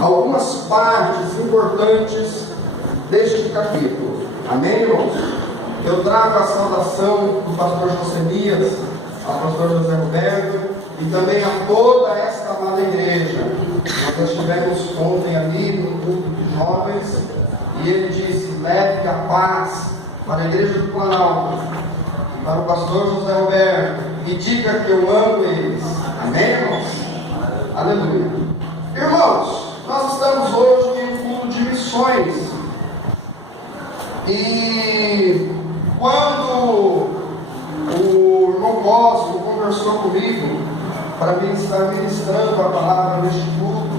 algumas partes importantes deste capítulo. Amém, irmãos? Eu trago a saudação do pastor Josemias, ao pastor José Roberto e também a toda esta amada igreja. Nós estivemos ontem ali no culto de jovens e ele disse: leve a paz para a igreja do Planalto e para o pastor José Roberto e diga que eu amo eles. Amém, irmãos? Aleluia. Irmãos, nós estamos hoje em um culto de missões e quando o irmão Cosmo conversou comigo para mim estar ministrando a palavra neste culto,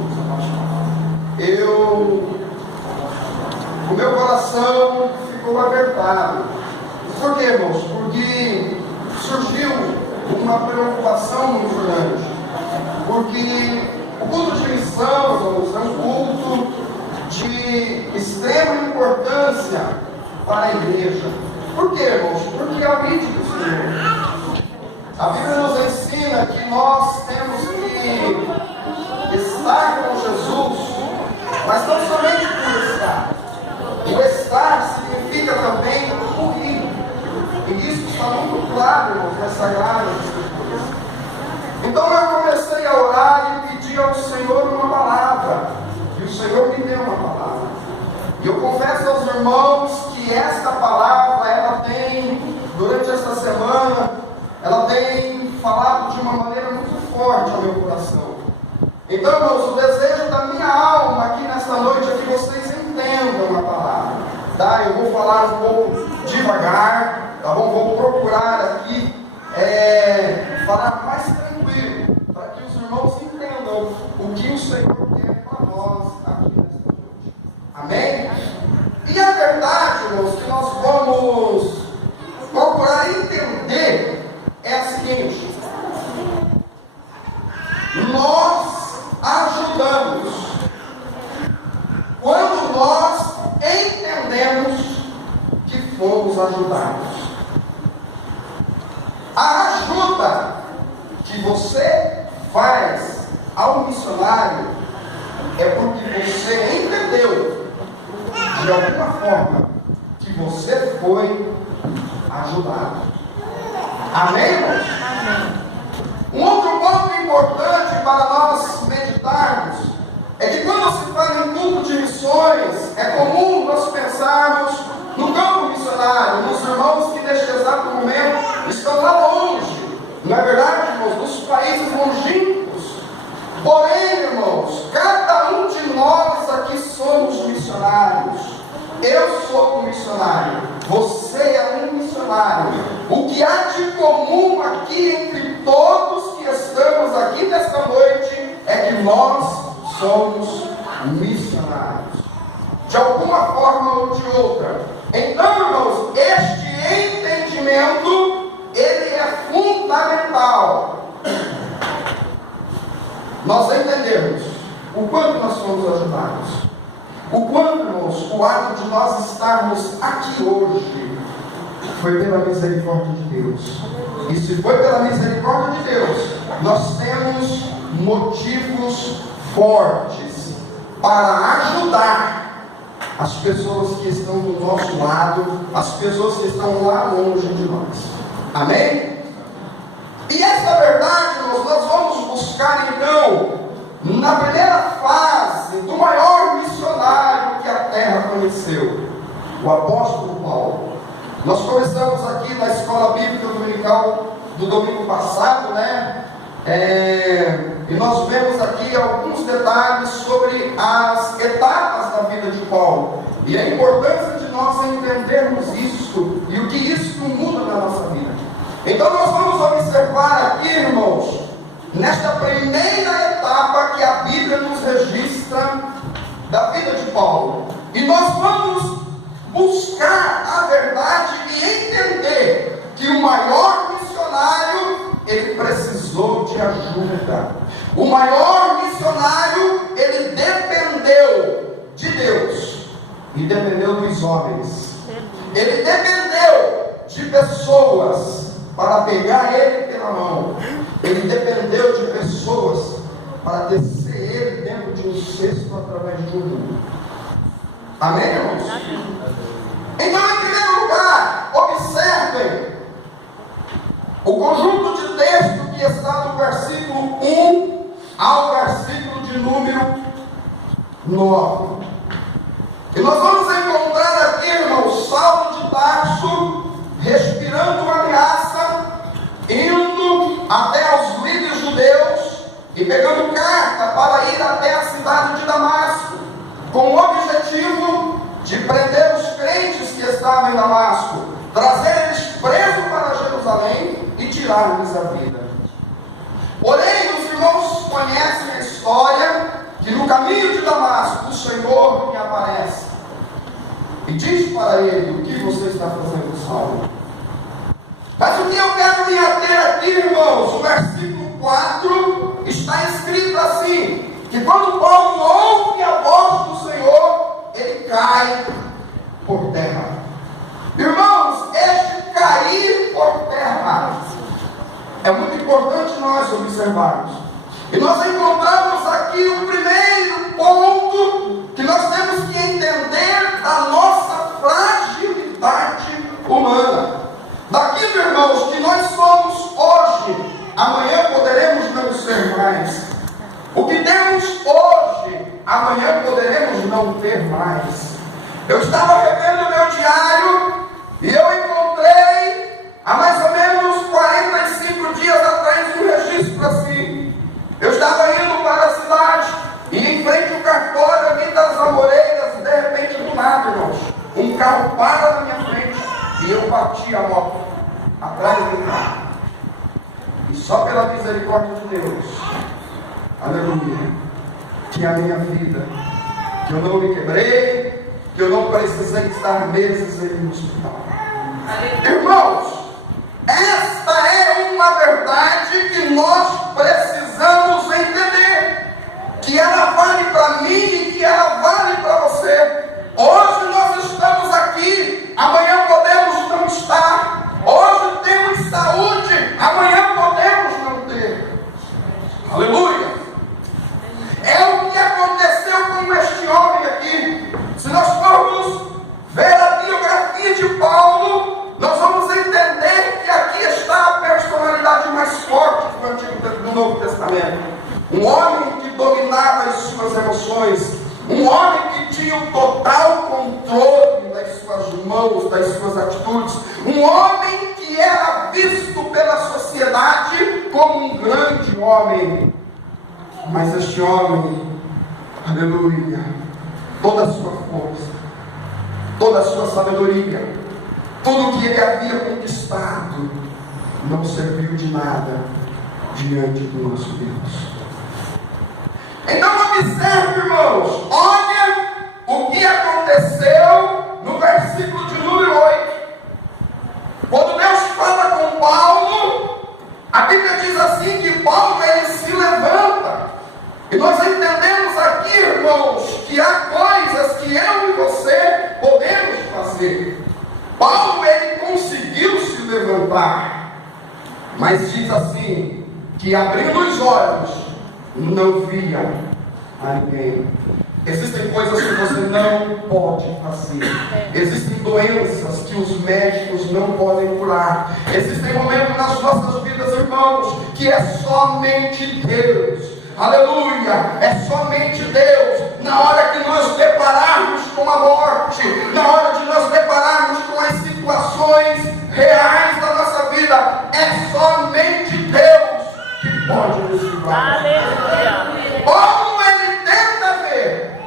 o meu coração ficou apertado. Por quê, irmãos? Porque surgiu uma preocupação muito grande. Porque o culto de missão, irmãos, é um culto de extrema importância para a igreja. Por quê, irmãos? Porque é a vida do Senhor. A Bíblia nos ensina que nós temos que estar com Jesus, mas não somente por estar. O estar significa também o ir. E isso está muito claro, irmãos, nas Sagradas Escrituras. Então eu comecei a orar e pedir ao Senhor uma palavra. E o Senhor me deu uma palavra. E eu confesso aos irmãos que esta palavra, ela tem, durante esta semana, ela tem falado de uma maneira muito forte ao meu coração. Então, irmãos, o desejo da minha alma aqui nesta noite é que vocês entendam a palavra. Tá? Eu vou falar um pouco devagar, tá bom? Vou procurar aqui falar mais tranquilo, para que os irmãos entendam o que o Senhor quer para nós aqui nesta noite. Amém? E a verdade, irmãos, que nós vamos procurar entender é a seguinte: nós ajudamos quando nós entendemos que fomos ajudados. A ajuda que você faz ao missionário é porque você entendeu de alguma forma que você foi ajudado. Amém, irmãos? Um outro ponto importante para nós meditarmos é que quando se fala em culto de missões, é comum nós pensarmos no campo missionário, nos irmãos que neste exato momento estão lá longe, não é verdade, irmãos? Nos países longínquos. Porém, irmãos, cada um de nós aqui somos missionários. Eu sou um missionário, você é um missionário. O que há de comum aqui entre todos que estamos aqui nesta noite é que nós somos missionários, de alguma forma ou de outra. Então, irmãos, este entendimento, ele é fundamental. Nós entendemos o quanto nós somos ajudados. O quanto, irmãos, o ato de nós estarmos aqui hoje foi pela misericórdia de Deus. E se foi pela misericórdia de Deus, nós temos motivos fortes para ajudar as pessoas que estão do nosso lado, as pessoas que estão lá longe de nós. Amém? E essa verdade, irmãos, nós vamos buscar então na primeira fase do maior missionário que a terra conheceu, o apóstolo Paulo. Nós começamos aqui na escola bíblica dominical do domingo passado, né? E nós vemos aqui alguns detalhes sobre as etapas da vida de Paulo e a importância de nós entendermos isso e o que isso muda na nossa vida. Então nós vamos observar aqui, irmãos, nesta primeira etapa que a Bíblia nos registra da vida de Paulo. E nós vamos buscar a verdade e entender que o maior missionário, ele precisou de ajuda. O maior missionário, ele dependeu de Deus e dependeu dos homens. Ele dependeu de pessoas para pegar ele pela mão. Ele dependeu de pessoas para descer ele dentro de um cesto através de um muro. Amém, irmãos? Então, em primeiro lugar, observem o conjunto de texto que está do versículo 1 ao versículo de número 9. E nós vamos encontrar aqui, irmãos, Saulo de Tarso respirando uma ameaça, indo até aos líderes judeus e pegando carta para ir até a cidade de Damasco, com o objetivo de prender os crentes que estavam em Damasco, trazer eles presos para Jerusalém e tirar-lhes a vida. Porém, os irmãos conhecem a história que no caminho de Damasco o Senhor lhe aparece e diz para ele: o que você está fazendo, Saulo? Mas o que eu quero me ater aqui, irmãos, o versículo 4 está escrito assim: que quando Paulo ouve a voz do Senhor, ele cai por terra. Irmãos, este cair por terra é muito importante nós observarmos. E nós encontramos aqui o primeiro ponto que nós temos que entender da nossa fragilidade humana. Daquilo, irmãos, que nós somos hoje, amanhã poderemos não ser mais. O que temos hoje, amanhã poderemos não ter mais. Eu estava revendo meu diário e eu encontrei, há mais ou menos 45 dias atrás, um registro assim. Eu estava indo para a cidade e em frente ao cartório ali das Amoreiras, de repente, do nada, irmãos, um carro para na minha frente e eu bati a moto atrás do carro. E só pela misericórdia de Deus, aleluia, que a minha vida, que eu não me quebrei, que eu não precisei estar meses no hospital. Irmãos, esta é uma verdade que nós precisamos entender, que ela vale para mim e que ela vale para você. Hoje nós estamos aqui, amanhã podemos não estar. Hoje temos saúde, amanhã podemos não ter. Aleluia! É o que aconteceu com este homem aqui. Se nós formos ver a biografia de Paulo, nós vamos entender que aqui está a personalidade mais forte do Novo Testamento. Um homem que dominava as suas emoções, um homem que tinha o total controle das suas mãos, das suas atitudes, um homem que era visto pela sociedade como um grande homem. Mas este homem, aleluia, toda a sua força, toda a sua sabedoria, tudo o que ele havia conquistado, não serviu de nada diante do nosso Deus. Então observe, irmãos, olha o que aconteceu no versículo de número 8. Quando Deus fala com Paulo, a Bíblia diz assim que Paulo ele se levanta. E nós entendemos aqui, irmãos, que há coisas que eu e você podemos fazer. Paulo ele conseguiu se levantar, mas diz assim, que abrindo os olhos, não via a ninguém. Existem coisas que você não pode fazer. Existem doenças que os médicos não podem curar. Existem momentos nas nossas vidas, irmãos, que é somente Deus. Aleluia! É somente Deus. Na hora que nós depararmos com a morte, na hora de nós depararmos com as situações reais da nossa vida, é somente Deus que pode nos livrar. Aleluia! Paulo ele tenta ver,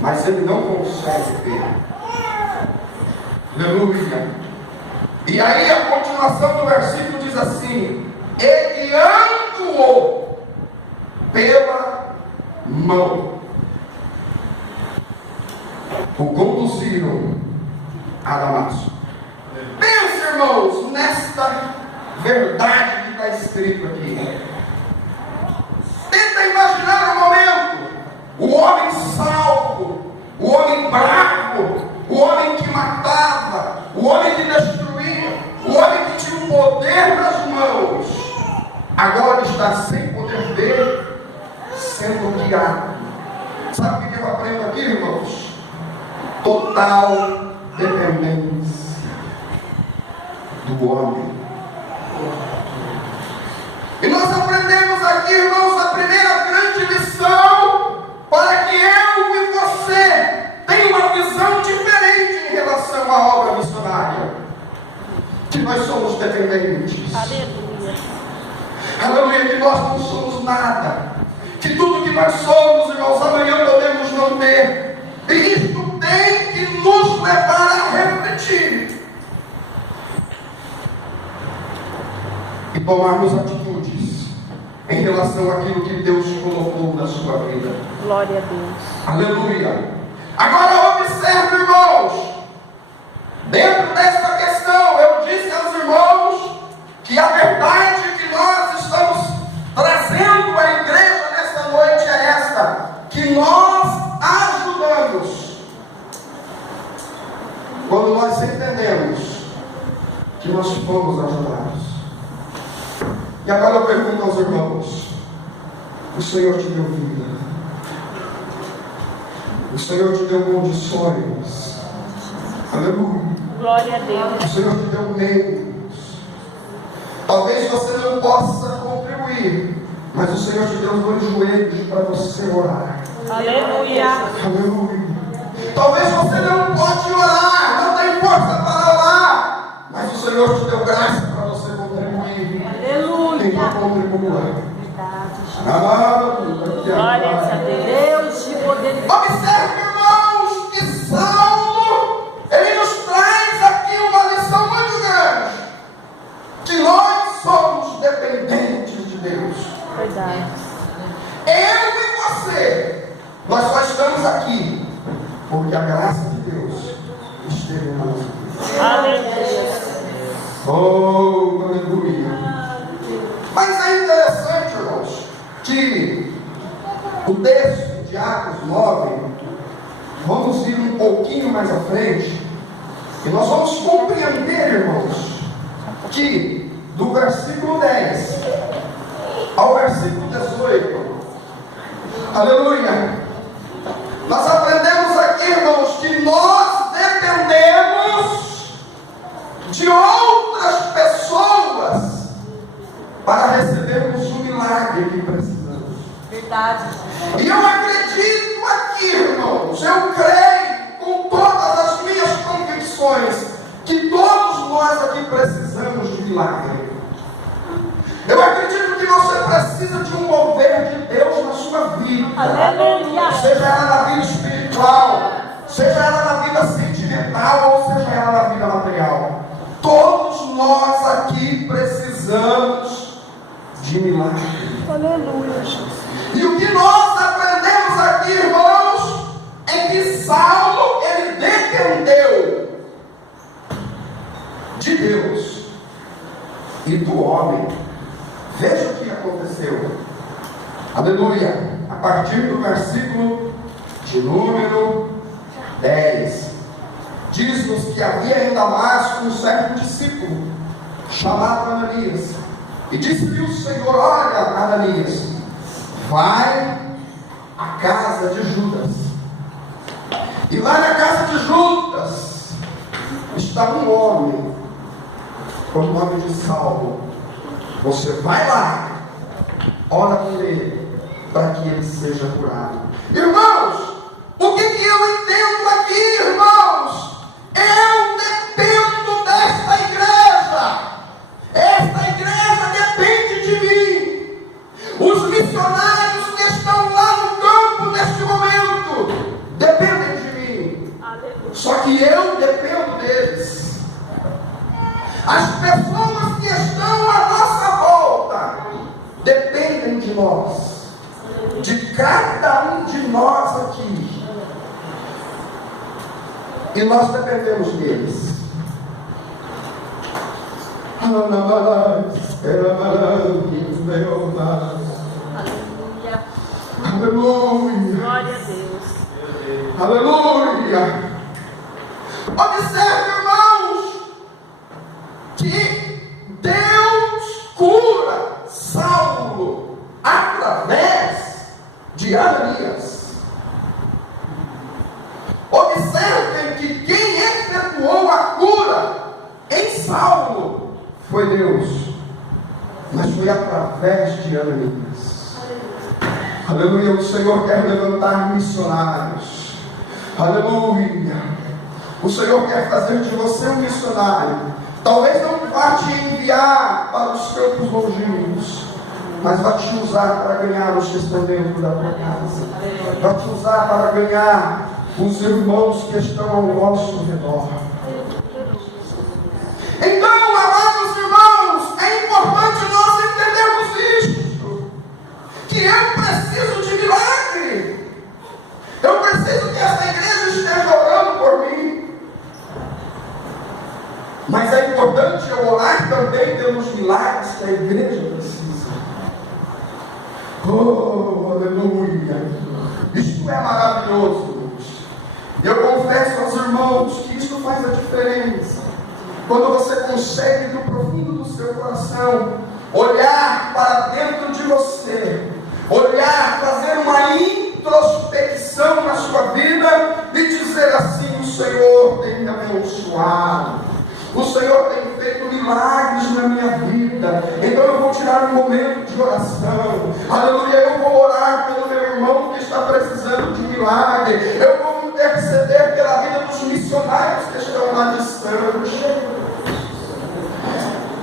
mas ele não consegue ver. Aleluia! E aí a continuação do versículo diz assim: e guiando-o pela mão, o conduziram a Damasco. Pensa, irmãos, nesta verdade que está escrito aqui. Tenta imaginar um momento, o homem salvo, o homem bravo, o homem que matava, o homem que destruía, o homem que tinha o poder nas mãos, agora está sem poder ver, sendo guiado aprendo aqui, irmãos? Total dependência do homem. E nós aprendemos aqui, irmãos, a primeira grande lição para que eu e você tenham uma visão diferente em relação à obra missionária. Que nós somos dependentes. Aleluia. Aleluia, que nós não somos nada. Que tudo que nós somos, irmãos, amanhã podemos não ter. E isto tem que nos levar a refletir. E tomarmos atitudes em relação àquilo que Deus colocou na sua vida. Glória a Deus. Aleluia. Agora observe, irmãos. Dentro desta questão, eu disse aos irmãos que a verdade que nós estamos trazendo à igreja nesta noite é esta: que nós ajudamos quando nós entendemos que nós fomos ajudados. E agora eu pergunto aos irmãos: o Senhor te deu vida, o Senhor te deu condições, aleluia. Glória a Deus. O Senhor te deu meios. Talvez você não possa contribuir, mas o Senhor te deu dois joelhos para você orar. Aleluia. Aleluia. Talvez você não pode orar, não tem força para orar, mas o Senhor te deu graça para você contribuir. Aleluia. Então contribua. Glória a Deus de poder. Observe, irmãos, que Saulo, ele nos traz aqui uma lição muito grande: que nós somos dependentes de Deus. Verdade. Eu e você, nós só estamos aqui porque a graça de Deus esteve em nós. Aleluia. Oh, aleluia. Mas é interessante, irmãos, que o texto de Atos 9, vamos ir um pouquinho mais à frente, e nós vamos compreender, irmãos, que do versículo 10 ao versículo 18, aleluia, nós aprendemos aqui, irmãos, que nós dependemos de outras pessoas para recebermos o milagre que precisamos. Verdade. E eu acredito aqui, irmãos, eu creio com todas as minhas convicções que todos nós aqui precisamos de milagre. Eu acredito que você precisa de um mover de Deus na sua vida. Aleluia. Seja ela na vida espiritual, seja ela na vida sentimental ou seja ela na vida material. Todos nós aqui precisamos de milagre. Aleluia. E o que nós aprendemos aqui, irmãos, é que Saulo, ele dependeu de Deus e do homem. Veja o que aconteceu. Aleluia. A partir do versículo de número 10. Diz-nos que havia em Damasco um certo discípulo chamado Ananias. E disse-lhe o Senhor: olha, Ananias, vai à casa de Judas. E lá na casa de Judas está um homem com o nome de Saulo. Você vai lá, ora por ele, para que ele seja curado. Irmãos, o que eu entendo aqui, irmãos? Eu dependo desta igreja. Esta igreja depende de mim. Os missionários que estão lá no campo neste momento dependem de mim. Só que eu dependo deles. As pessoas que estão à nossa volta dependem de nós, de cada um de nós aqui, e nós dependemos deles. Aleluia. Aleluia. Glória a Deus. Aleluia. Observe, irmãos, que Deus cura Saulo através de Ananias. que quem efetuou a cura em Saulo foi Deus, mas foi através de Ananias. Aleluia, o Senhor quer levantar missionários. Aleluia, o Senhor quer fazer de você um missionário. Talvez não vá te enviar para os campos longínquos, mas vai te usar para ganhar os que estão dentro da tua casa. Vai te usar para ganhar os irmãos que estão ao nosso redor. Então, amados irmãos, é importante nós entendermos isto, que eu preciso de milagre. Eu preciso que essa igreja esteja orando por mim. Mas é importante eu orar também pelos milagres que a igreja precisa. Oh, aleluia! Isto é maravilhoso. Eu confesso aos irmãos que isso faz a diferença. Quando você consegue do profundo do seu coração olhar para dentro de você, olhar, fazer uma introspecção na sua vida e dizer assim: o Senhor tem me abençoado, o Senhor tem feito milagres na minha vida, então eu vou tirar um momento de oração. Aleluia, eu vou orar pelo meu irmão que está precisando de milagre, eu vou interceder pela vida dos missionários que estão lá distantes.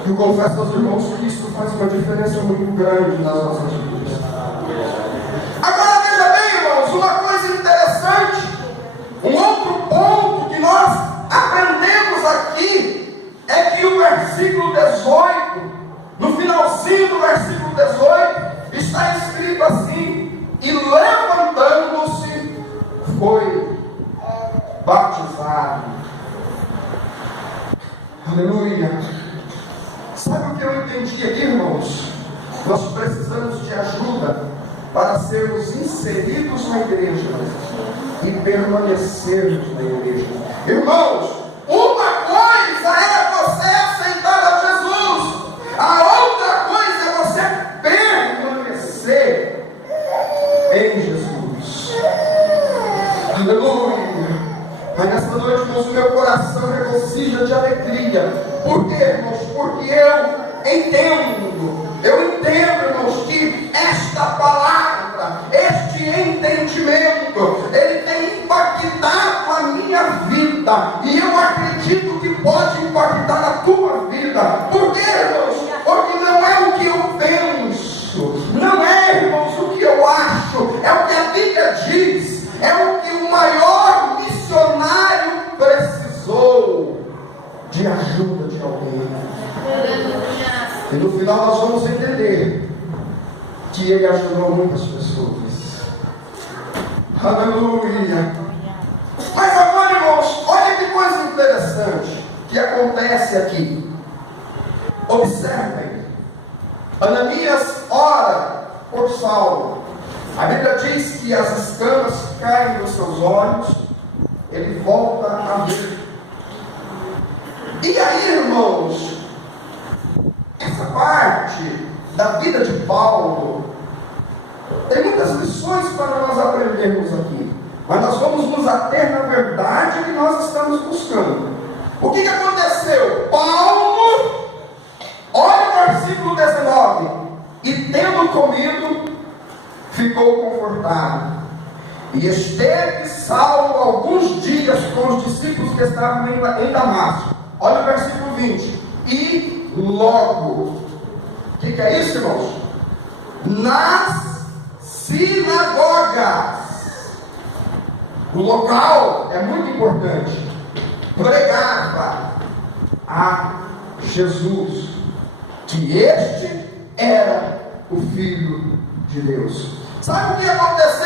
Eu confesso aos irmãos que isso faz uma diferença muito grande nas nossas vidas. Agora veja bem, irmãos, uma coisa interessante, um outro ponto que nós aprendemos aqui é que o versículo 18, no finalzinho do versículo 18, está escrito assim: e levantando-se, foi batizado. Aleluia. Sabe o que eu entendi aqui, irmãos? Nós precisamos de ajuda para sermos inseridos na igreja e permanecermos na igreja. Irmãos, uma coisa é você aceitar a Jesus, a outra coisa é você permanecer em Jesus. Aleluia. Mas nessa noite, irmãos, o meu coração regozija de alegria. Por quê, irmãos? Porque eu entendo, irmãos, que esta palavra, este entendimento, ele tem impactado a minha vida, e eu acredito que pode impactar a tua vida. Por quê, irmãos? Porque não é o que eu penso, não é, irmãos, o que eu acho, é o que a Bíblia diz, é o que o maior missionário precisou de ajuda de alguém. E no final nós vamos entender que ele ajudou muitas pessoas. Aleluia. Mas agora, irmãos, olha que coisa interessante que acontece aqui. Observem. Ananias ora por Saulo. A Bíblia diz que as escamas caem dos seus olhos, ele volta a ver. E aí, irmãos, essa parte da vida de Paulo tem muitas lições para nós aprendermos aqui, mas nós vamos nos ater na verdade que nós estamos buscando. O que aconteceu? Paulo, olha o versículo 19: e tendo comido, ficou confortado, e esteve Saulo alguns dias com os discípulos que estavam em Damasco. Olha o versículo 20: e logo, o que é isso, irmãos? Nas sinagogas, o local é muito importante, pregava a Jesus, que este era o Filho de Deus. Sabe o que aconteceu?